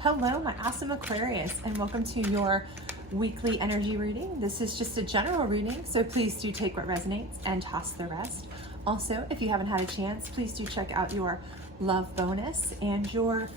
Hello, my awesome Aquarius, and welcome to your weekly energy reading. This is just a general reading, so please do take what resonates and toss the rest. Also, if you haven't had a chance, please do check out your love bonus and your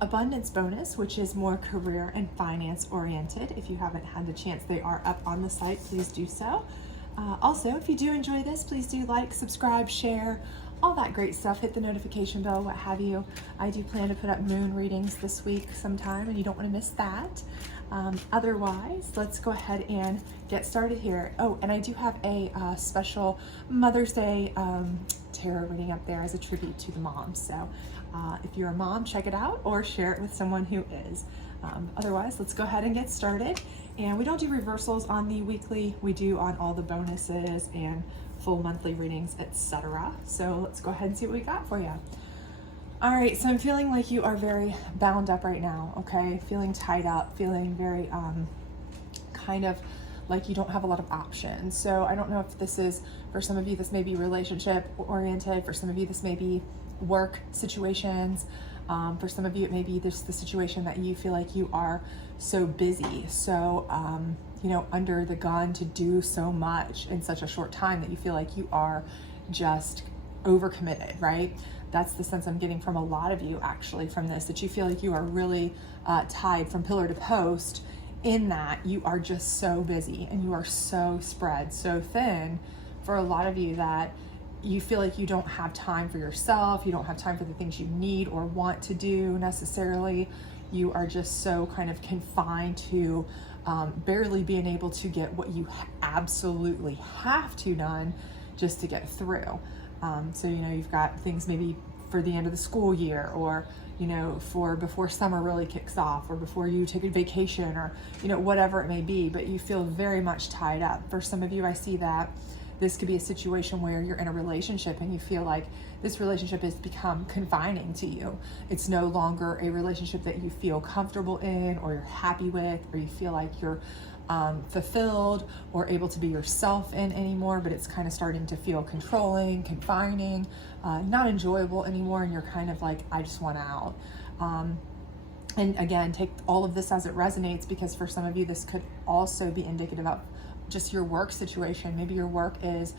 abundance bonus, which is more career and finance oriented. If you haven't had the chance, they are up on the site. Please do so. Also, if you do enjoy this, please do like, subscribe, share, all that great stuff. Hit the notification bell, what have you. I do plan to put up moon readings this week sometime, and you don't want to miss that. Otherwise, let's go ahead and get started here. Oh, and I do have a special Mother's Day tarot reading up there as a tribute to the moms. So if you're a mom, check it out or share it with someone who is. Otherwise, let's go ahead and get started. And we don't do reversals on the weekly. We do on all the bonuses and full monthly readings, etc. So let's go ahead and see what we got for you. All right, so I'm feeling like you are very bound up right now, okay? Feeling tied up, feeling very kind of like you don't have a lot of options. So I don't know if this is, for some of you, this may be relationship oriented. For some of you, this may be work situations. For some of you, it may be this the situation that you feel like you are so busy, so under the gun to do so much in such a short time that you feel like you are just overcommitted, right? That's the sense I'm getting from a lot of you actually from this, that you feel like you are really tied from pillar to post, in that you are just so busy and you are so spread so thin for a lot of you, that you feel like you don't have time for yourself, you don't have time for the things you need or want to do necessarily. You are just so kind of confined to barely being able to get what you absolutely have to done just to get through. So, you've got things maybe for the end of the school year, or, for before summer really kicks off, or before you take a vacation, or, whatever it may be, but you feel very much tied up. For some of you, I see that this could be a situation where you're in a relationship and you feel like this relationship has become confining to you. It's no longer a relationship that you feel comfortable in, or you're happy with, or you feel like you're fulfilled or able to be yourself in anymore, but it's kind of starting to feel controlling, confining, not enjoyable anymore, and you're kind of like, I just want out. And again, take all of this as it resonates, because for some of you, this could also be indicative of just your work situation. Maybe your work is,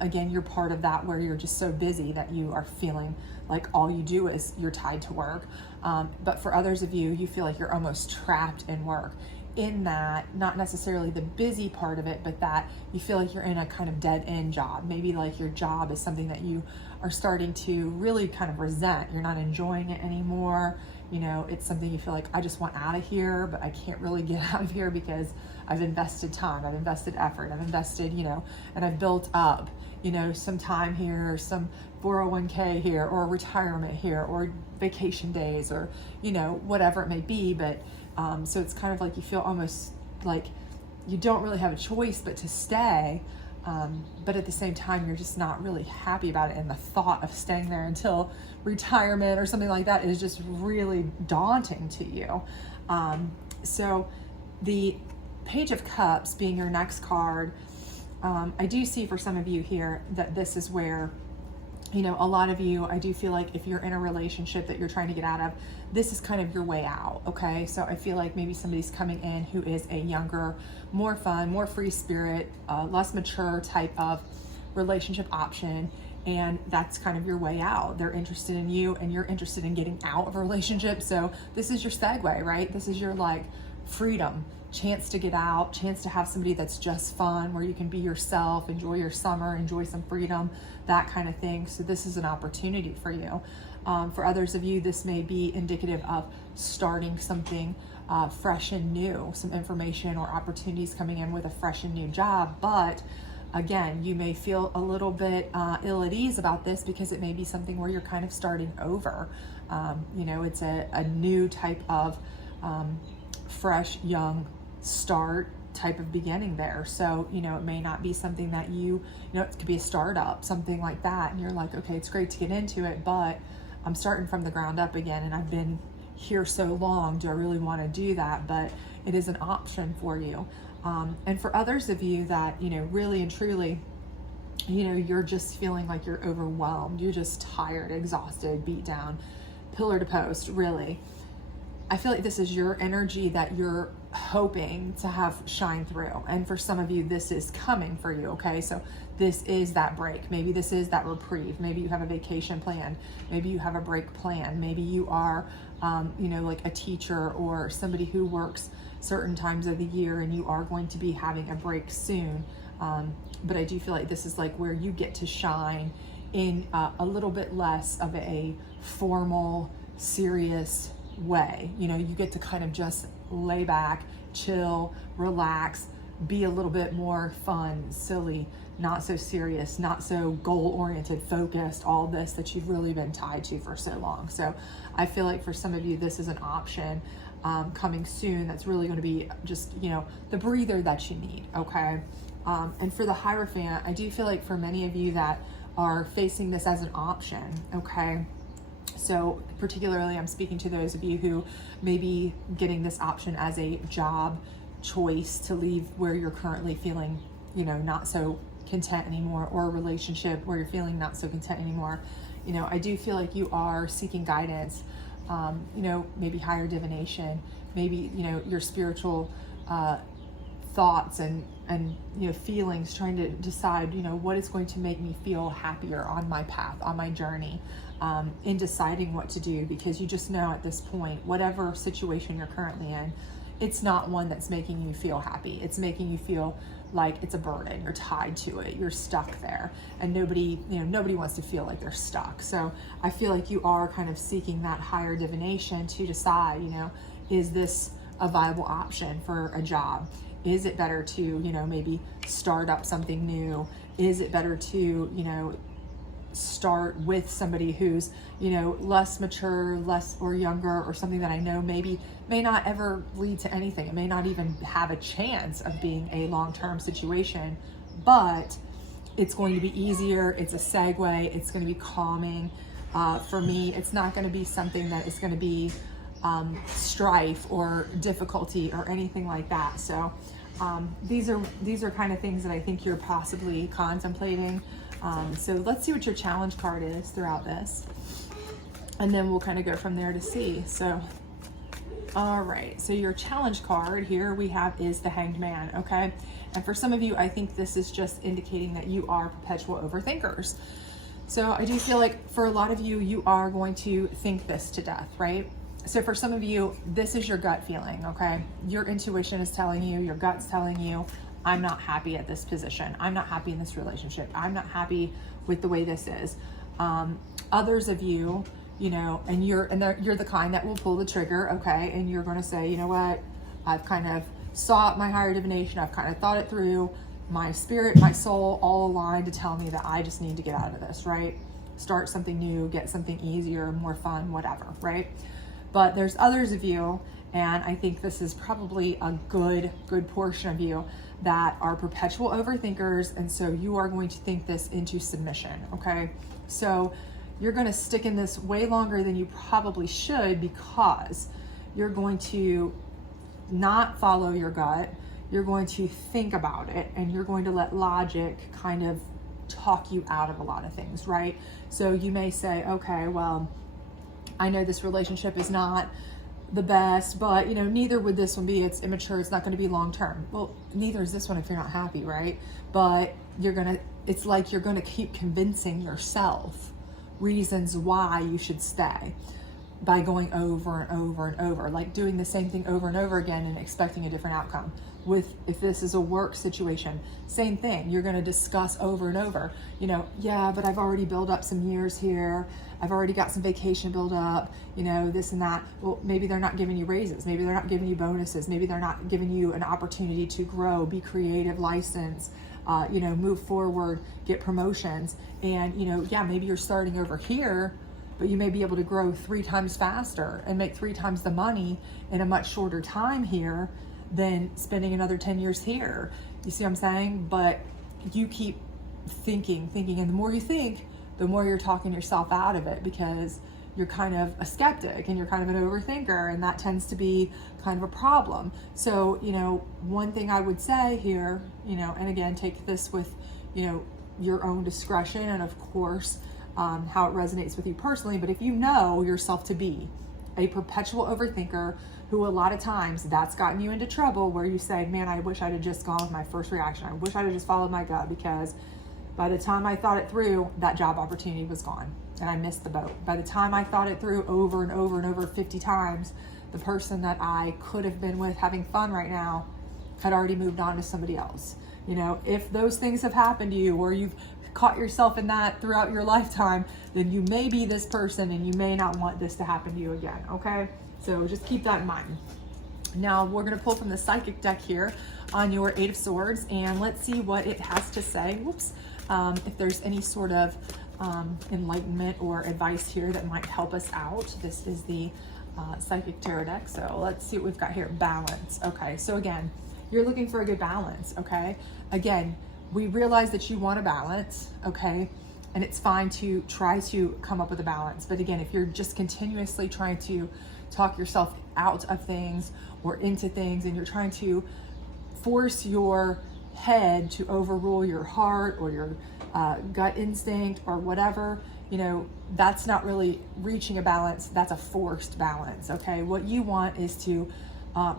again, you're part of that where you're just so busy that you are feeling like all you do is you're tied to work. But for others of you, you feel like you're almost trapped in work, in that, not necessarily the busy part of it, but that you feel like you're in a kind of dead end job. Maybe like your job is something that you are starting to really kind of resent. You're not enjoying it anymore. It's something you feel like, I just want out of here, but I can't really get out of here because I've invested time, I've invested effort, I've invested, and I've built up, some time here, some 401k here, or retirement here, or vacation days, or, whatever it may be. But so it's kind of like you feel almost like you don't really have a choice but to stay. But at the same time, you're just not really happy about it. And the thought of staying there until retirement or something like that is just really daunting to you. So the Page of Cups being your next card, I do see for some of you here that this is where, a lot of you, I do feel like if you're in a relationship that you're trying to get out of, this is kind of your way out, okay? So I feel like maybe somebody's coming in who is a younger, more fun, more free spirit, less mature type of relationship option, and that's kind of your way out. They're interested in you and you're interested in getting out of a relationship. So this is your segue, right? This is your like freedom, chance to get out, chance to have somebody that's just fun, where you can be yourself, enjoy your summer, enjoy some freedom, that kind of thing. So this is an opportunity for you. For others of you, this may be indicative of starting something fresh and new, some information or opportunities coming in with a fresh and new job. But again, you may feel a little bit ill at ease about this, because it may be something where you're kind of starting over. It's a new type of fresh, young start type of beginning there. So, it may not be something that it could be a startup, something like that. And you're like, okay, it's great to get into it, but I'm starting from the ground up again, and I've been here so long. Do I really want to do that? But it is an option for you. And for others of you that, really and truly, you're just feeling like you're overwhelmed. You're just tired, exhausted, beat down, pillar to post, really. I feel like this is your energy that you're hoping to have shine through. And for some of you, this is coming for you, okay? So this is that break. Maybe this is that reprieve. Maybe you have a vacation plan. Maybe you have a break plan. Maybe you are, like a teacher or somebody who works certain times of the year and you are going to be having a break soon. But I do feel like this is like where you get to shine in a little bit less of a formal, serious way. You get to kind of just lay back, chill, relax, be a little bit more fun, silly, not so serious, not so goal-oriented, focused, all this that you've really been tied to for so long. So I feel like for some of you, this is an option coming soon that's really going to be just, the breather that you need, okay? And for the Hierophant, I do feel like for many of you that are facing this as an option, okay? So particularly I'm speaking to those of you who may be getting this option as a job choice to leave where you're currently feeling, not so content anymore, or a relationship where you're feeling not so content anymore. I do feel like you are seeking guidance, maybe higher divination, maybe, your spiritual thoughts and feelings, trying to decide, what is going to make me feel happier on my path, on my journey, in deciding what to do, because you just know at this point, whatever situation you're currently in, it's not one that's making you feel happy. It's making you feel like it's a burden. You're tied to it. You're stuck there, and nobody wants to feel like they're stuck. So I feel like you are kind of seeking that higher divination to decide, is this a viable option for a job? Is it better to, maybe start up something new? Is it better to, start with somebody who's, less mature, less or younger, or something that I know may not ever lead to anything. It may not even have a chance of being a long-term situation, but it's going to be easier. It's a segue. It's going to be calming. For me, it's not going to be something that is going to be strife or difficulty or anything like that. So these are kind of things that I think you're possibly contemplating. So let's see what your challenge card is throughout this, and then we'll kind of go from there to see. So all right, so your challenge card here we have is the Hanged Man, okay? And for some of you, I think this is just indicating that you are perpetual overthinkers. So I do feel like for a lot of you, you are going to think this to death, right? So for some of you, this is your gut feeling, okay? Your intuition is telling you, your gut's telling you, I'm not happy at this position. I'm not happy in this relationship. I'm not happy with the way this is. Others of you, and you're the kind that will pull the trigger, okay? And you're going to say, you know what? I've kind of sought my higher divination. I've kind of thought it through. My spirit, my soul, all aligned to tell me that I just need to get out of this, right? Start something new, get something easier, more fun, whatever, right? But there's others of you, and I think this is probably a good portion of you that are perpetual overthinkers, and so you are going to think this into submission, okay? So you're going to stick in this way longer than you probably should, because you're going to not follow your gut. You're going to think about it, and you're going to let logic kind of talk you out of a lot of things, right? So you may say, okay, well, I know this relationship is not the best, but neither would this one be. It's immature. It's not going to be long-term. Well, neither is this one if you're not happy, right? But it's like you're going to keep convincing yourself reasons why you should stay by going over and over and over, like doing the same thing over and over again and expecting a different outcome. If this is a work situation, same thing. You're going to discuss over and over, yeah, but I've already built up some years here. I've already got some vacation built up, this and that. Well, maybe they're not giving you raises. Maybe they're not giving you bonuses. Maybe they're not giving you an opportunity to grow, be creative, license, move forward, get promotions. And, yeah, maybe you're starting over here, but you may be able to grow 3 times faster and make 3 times the money in a much shorter time here than spending another 10 years here. You see what I'm saying? But you keep thinking, and the more you think, the more you're talking yourself out of it, because you're kind of a skeptic and you're kind of an overthinker, and that tends to be kind of a problem. So, one thing I would say here, and again, take this with, your own discretion and of course, how it resonates with you personally, but if you know yourself to be a perpetual overthinker who a lot of times that's gotten you into trouble, where you say, man, I wish I'd have just gone with my first reaction. I wish I'd have just followed my gut, because by the time I thought it through, that job opportunity was gone and I missed the boat. By the time I thought it through over and over and over 50 times, the person that I could have been with having fun right now had already moved on to somebody else. You know, if those things have happened to you, or you've caught yourself in that throughout your lifetime, then you may be this person and you may not want this to happen to you again, okay? So just keep that in mind. Now we're gonna pull from the Psychic deck here on your Eight of Swords, and let's see what it has to say. Whoops. If there's any sort of enlightenment or advice here that might help us out. This is the Psychic Tarot deck, so let's see what we've got here. Balance. Okay, so again, you're looking for a good balance, okay? Again, we realize that you want a balance, okay? And it's fine to try to come up with a balance. But again, if you're just continuously trying to talk yourself out of things or into things, and you're trying to force your head to overrule your heart or your gut instinct or whatever, you know, that's not really reaching a balance. That's a forced balance, okay? What you want is to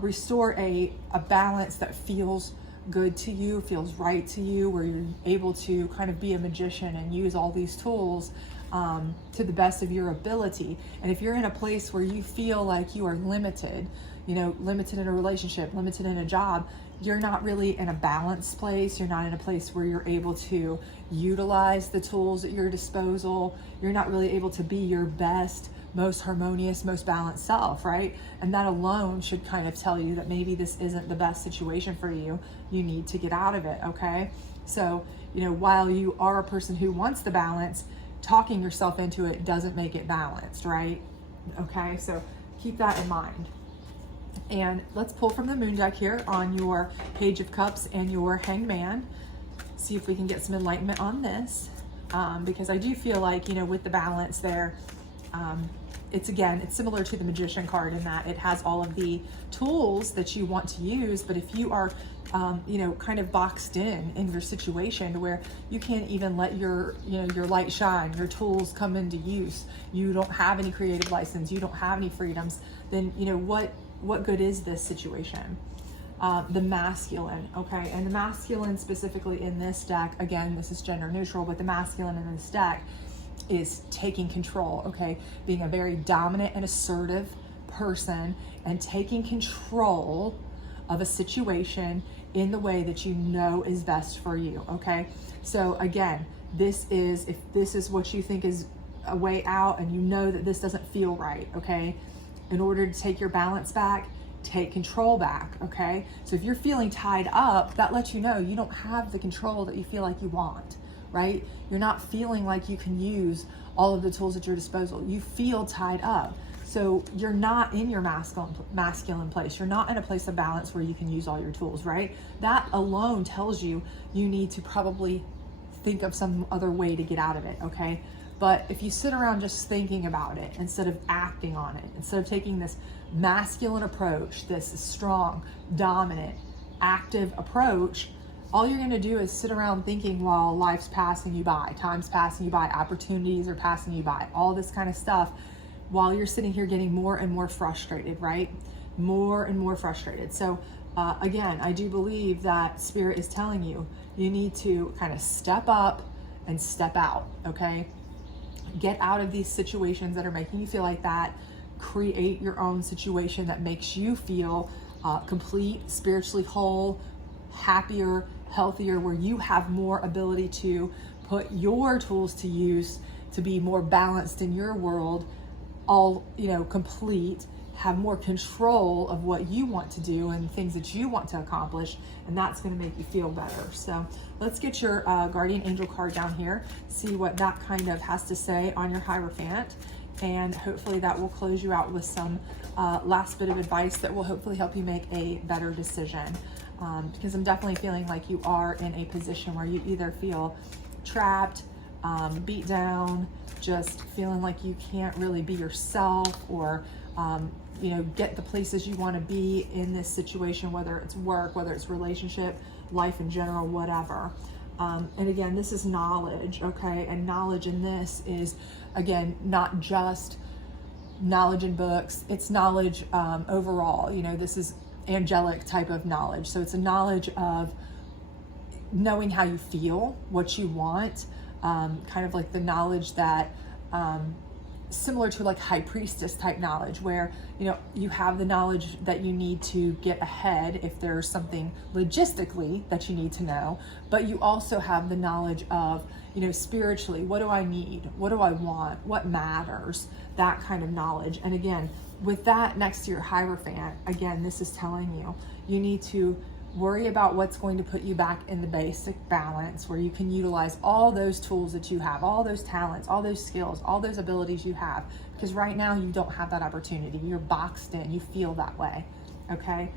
restore a balance that feels good to you, feels right to you, where you're able to kind of be a magician and use all these tools to the best of your ability. And if you're in a place where you feel like you are limited, you know, limited in a relationship, limited in a job, you're not really in a balanced place. You're not in a place where you're able to utilize the tools at your disposal. You're not really able to be your best, most harmonious, most balanced self, right? And that alone should kind of tell you that maybe this isn't the best situation for you. You need to get out of it, okay? So, you know, while you are a person who wants the balance, talking yourself into it doesn't make it balanced, right? Okay, so keep that in mind. And let's pull from the Moon deck here on your Page of Cups and your Hangman. See if we can get some enlightenment on this, because I do feel like, you know, with the balance there, it's similar to the Magician card in that it has all of the tools that you want to use. But if you are, you know, kind of boxed in your situation to where you can't even let your, you know, your light shine, your tools come into use, you don't have any creative license, you don't have any freedoms, then, you know, what good is this situation? The masculine, okay? And the masculine specifically in this deck, again, this is gender neutral, but the masculine in this deck is taking control, okay? Being a very dominant and assertive person and taking control of a situation in the way that you know is best for you, okay? So again, if this is what you think is a way out and you know that this doesn't feel right, okay? In order to take your balance back, take control back, okay? So if you're feeling tied up, that lets you know you don't have the control that you feel like you want, right? You're not feeling like you can use all of the tools at your disposal. You feel tied up. So you're not in your masculine place. You're not in a place of balance where you can use all your tools, right? That alone tells you you need to probably think of some other way to get out of it, okay? But if you sit around just thinking about it instead of acting on it, instead of taking this masculine approach, this strong, dominant, active approach, all you're gonna do is sit around thinking while life's passing you by, time's passing you by, opportunities are passing you by, all this kind of stuff, while you're sitting here getting more and more frustrated, right? More and more frustrated. So again, I do believe that Spirit is telling you, you need to kind of step up and step out, okay? Get out of these situations that are making you feel like that. Create your own situation that makes you feel complete, spiritually whole, happier, healthier, where you have more ability to put your tools to use to be more balanced in your world, all, you know, complete, have more control of what you want to do and things that you want to accomplish, and that's going to make you feel better. So let's get your guardian angel card down here, see what that kind of has to say on your Hierophant, and hopefully that will close you out with some last bit of advice that will hopefully help you make a better decision, because I'm definitely feeling like you are in a position where you either feel trapped, beat down, just feeling like you can't really be yourself, or you know, get the places you want to be in this situation, whether it's work, whether it's relationship, life in general, whatever. And again, this is knowledge, okay? And knowledge in this is, again, not just knowledge in books. It's knowledge overall. You know, this is angelic type of knowledge. So it's a knowledge of knowing how you feel, what you want, kind of like the knowledge that similar to like high priestess type knowledge, where you know you have the knowledge that you need to get ahead if there's something logistically that you need to know, but you also have the knowledge of, you know, spiritually, what do I need, what do I want, what matters, that kind of knowledge. And again, with that next to your Hierophant, again, this is telling you you need to worry about what's going to put you back in the basic balance, where you can utilize all those tools that you have, all those talents, all those skills, all those abilities you have, because right now you don't have that opportunity. You're boxed in, you feel that way, okay?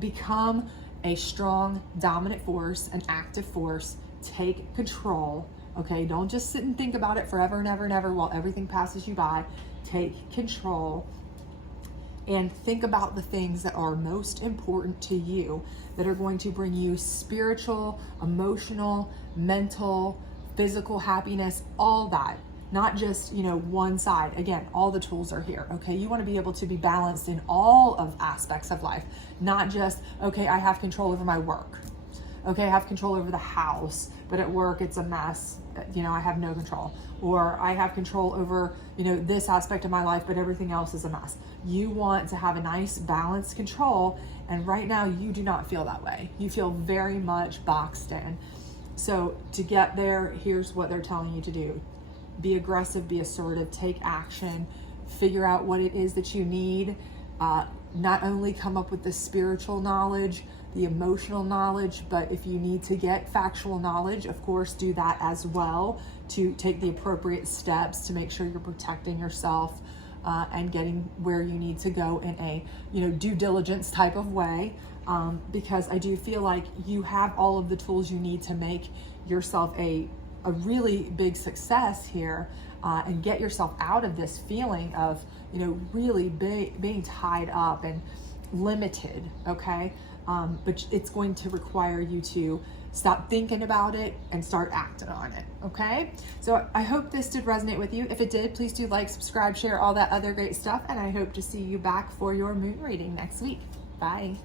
Become a strong, dominant force, an active force. Take control, okay? Don't just sit and think about it forever and ever and ever while everything passes you by. Take control. And think about the things that are most important to you, that are going to bring you spiritual, emotional, mental, physical happiness, all that. Not just, you know, one side. Again, all the tools are here, okay? You want to be able to be balanced in all of aspects of life, not just, okay, I have control over my work. Okay, I have control over the house, but at work it's a mess. You know, I have no control. Or I have control over, you know, this aspect of my life, but everything else is a mess. You want to have a nice balanced control, and right now you do not feel that way. You feel very much boxed in. So to get there, here's what they're telling you to do. Be aggressive, be assertive, take action, figure out what it is that you need. Not only come up with the spiritual knowledge, the emotional knowledge, but if you need to get factual knowledge, of course, do that as well, to take the appropriate steps to make sure you're protecting yourself and getting where you need to go in a, you know, due diligence type of way, because I do feel like you have all of the tools you need to make yourself a really big success here, and get yourself out of this feeling of, you know, really being tied up and limited, okay? But it's going to require you to stop thinking about it and start acting on it, okay? So I hope this did resonate with you. If it did, please do like, subscribe, share, all that other great stuff, and I hope to see you back for your moon reading next week. Bye.